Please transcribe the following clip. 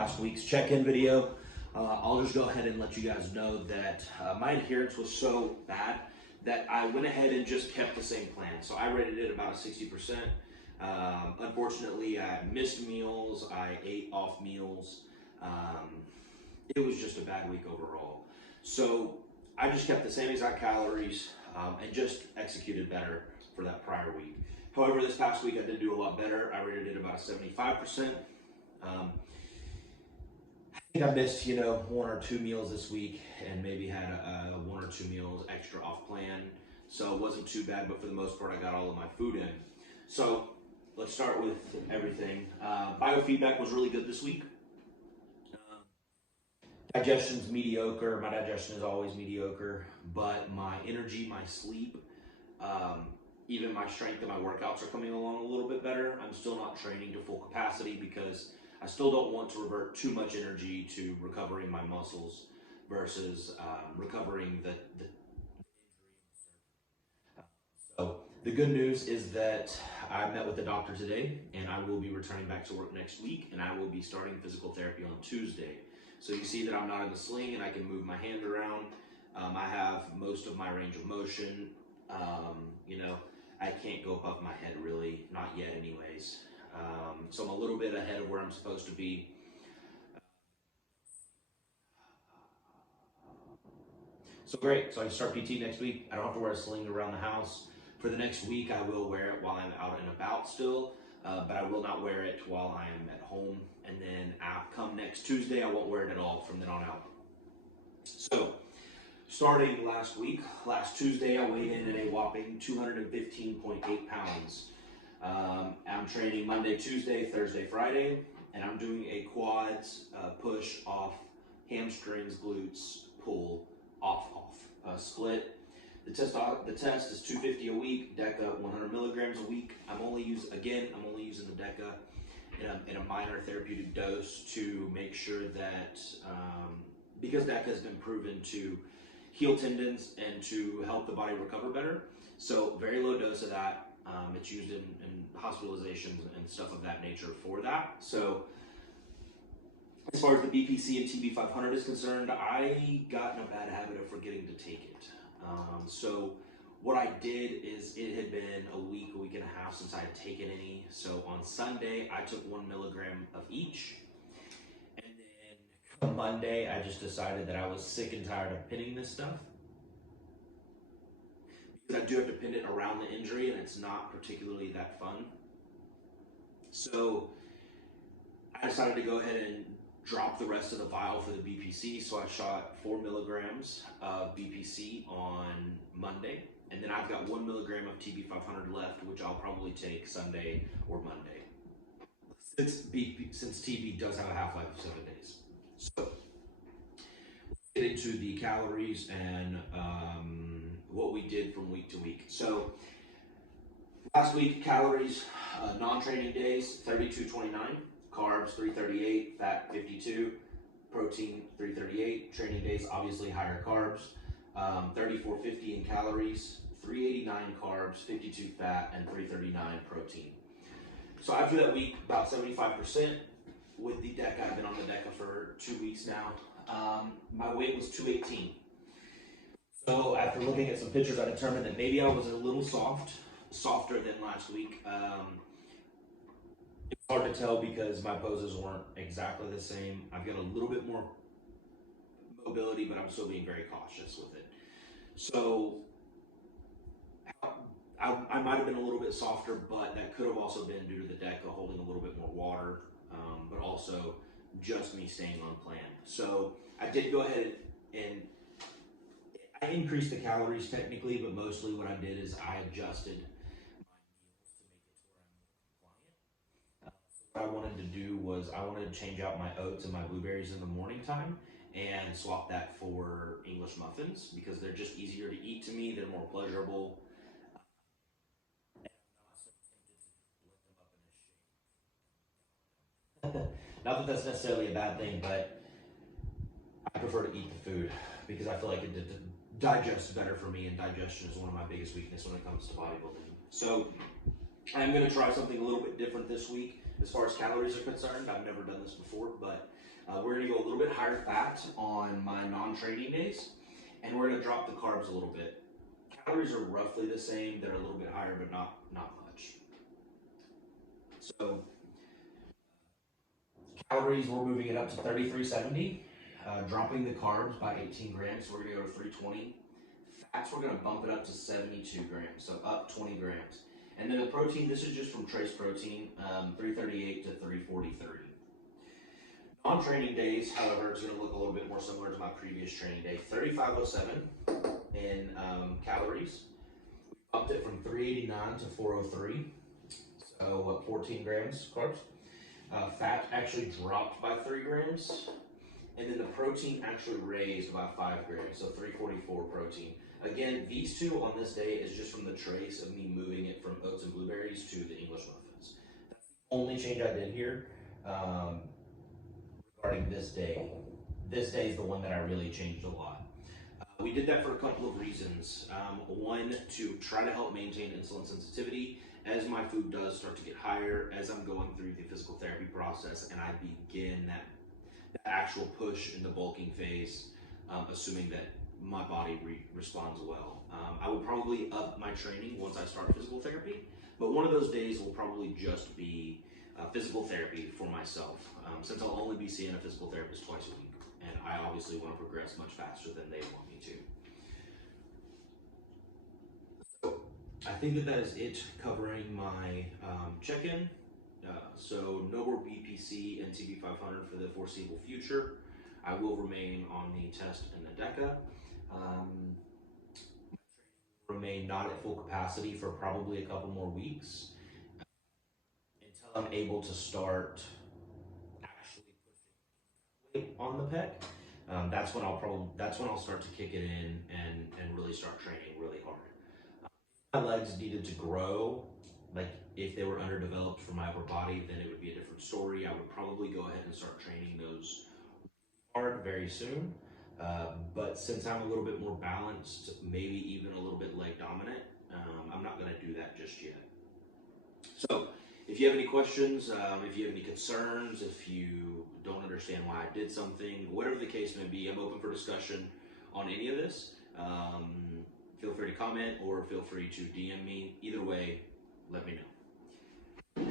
Last week's check-in video. I'll just go ahead and let you guys know that my adherence was so bad that I went ahead and just kept the same plan. So I rated it about a 60%. Unfortunately, I missed meals, I ate off meals. It was just a bad week overall. So I just kept the same exact calories and just executed better for that prior week. However, this past week I did do a lot better. I rated it about a 75%. I think I missed, one or two meals this week and maybe had one or two meals extra off plan. So it wasn't too bad, but for the most part, I got all of my food in. So let's start with everything. Biofeedback was really good this week. Digestion's mediocre. My digestion is always mediocre, but my energy, my sleep, even my strength and my workouts are coming along a little bit better. I'm still not training to full capacity because I still don't want to revert too much energy to recovering my muscles versus recovering the injury. So the good news is that I met with the doctor today and I will be returning back to work next week, and I will be starting physical therapy on Tuesday. So you see that I'm not in the sling and I can move my hand around. I have most of my range of motion. I can't go above my head really, not yet anyways. So I'm a little bit ahead of where I'm supposed to be. So great, so I can start PT next week. I don't have to wear a sling around the house. For the next week, I will wear it while I'm out and about still, but I will not wear it while I am at home. And then come next Tuesday, I won't wear it at all from then on out. So starting last Tuesday, I weighed in at a whopping 215.8 pounds. I'm training Monday, Tuesday, Thursday, Friday, and I'm doing a quads push off, hamstrings, glutes, pull, off, split. The test is 250 a week, DECA 100 milligrams a week. I'm only using the DECA in a minor therapeutic dose to make sure that, because DECA has been proven to heal tendons and to help the body recover better. So very low dose of that. It's used in hospitalizations and stuff of that nature for that. So as far as the BPC and TB500 is concerned, I got in a bad habit of forgetting to take it. So what I did is, it had been a week and a half since I had taken any. So on Sunday, I took 1 milligram of each. And then on Monday, I just decided that I was sick and tired of pinning this stuff. I do have to pin it around the injury, and it's not particularly that fun. So I decided to go ahead and drop the rest of the vial for the BPC. So I shot 4 milligrams of BPC on Monday, and then I've got 1 milligram of TB500 left, which I'll probably take Sunday or Monday, since TB does have a half-life of 7 days. So let's get into the calories and what we did from week to week. So last week, calories, non-training days, 3229, carbs, 338, fat, 52, protein, 338, training days, obviously higher carbs, 3450 in calories, 389 carbs, 52 fat, and 339 protein. So after that week, about 75% with the DECA. I've been on the DECA for 2 weeks now. My weight was 218. So after looking at some pictures, I determined that maybe I was a little softer than last week. It's hard to tell because my poses weren't exactly the same. I've got a little bit more mobility, but I'm still being very cautious with it. So I might have been a little bit softer, but that could have also been due to the DECA holding a little bit more water, but also just me staying on plan. So I did go ahead and I increased the calories technically, but mostly what I did is I adjusted my meals to make it to where I'm more compliant. So what I wanted to do was I wanted to change out my oats and my blueberries in the morning time and swap that for English muffins because they're just easier to eat to me. They're more pleasurable. And I'm not so tempted to blend them up in a shake. Not that that's necessarily a bad thing, but I prefer to eat the food because I feel like it digests better for me, and digestion is one of my biggest weaknesses when it comes to bodybuilding. So I'm going to try something a little bit different this week as far as calories are concerned. I've never done this before, but We're going to go a little bit higher fat on my non-training days, and we're going to drop the carbs a little bit. Calories are roughly the same. They're a little bit higher, but not much. So calories, we're moving it up to 3370, dropping the carbs by 18 grams. So we're going to go to 320. Fats, we're going to bump it up to 72 grams, so up 20 grams. And then the protein, this is just from Trace Protein, 338 to 343. On-training days, however, it's going to look a little bit more similar to my previous training day. 3507 in calories. We upped it from 389 to 403, so 14 grams carbs. Fat actually dropped by 3 grams, and then the protein actually raised by 5 grams, so 344 protein. Again, these two on this day is just from the trace of me moving it from oats and blueberries to the English muffins. That's the only change I did here regarding this day. This day is the one that I really changed a lot. We did that for a couple of reasons. One, to try to help maintain insulin sensitivity as my food does start to get higher, as I'm going through the physical therapy process and I begin that actual push in the bulking phase, assuming that my body responds well. I would probably up my training once I start physical therapy, but one of those days will probably just be physical therapy for myself, since I'll only be seeing a physical therapist twice a week, and I obviously want to progress much faster than they want me to. So I think that is it covering my check-in. So no more BPC and TB500 for the foreseeable future. I will remain on the test and the DECA. Remain not at full capacity for probably a couple more weeks until I'm able to start actually pushing weight on the pec. That's when I'll start to kick it in and really start training really hard. My legs needed to grow, like if they were underdeveloped for my upper body, then it would be a different story. I would probably go ahead and start training those hard very soon. But since I'm a little bit more balanced, maybe even a little bit leg dominant, I'm not going to do that just yet. So if you have any questions, if you have any concerns, if you don't understand why I did something, whatever the case may be, I'm open for discussion on any of this. Feel free to comment or feel free to DM me. Either way, let me know.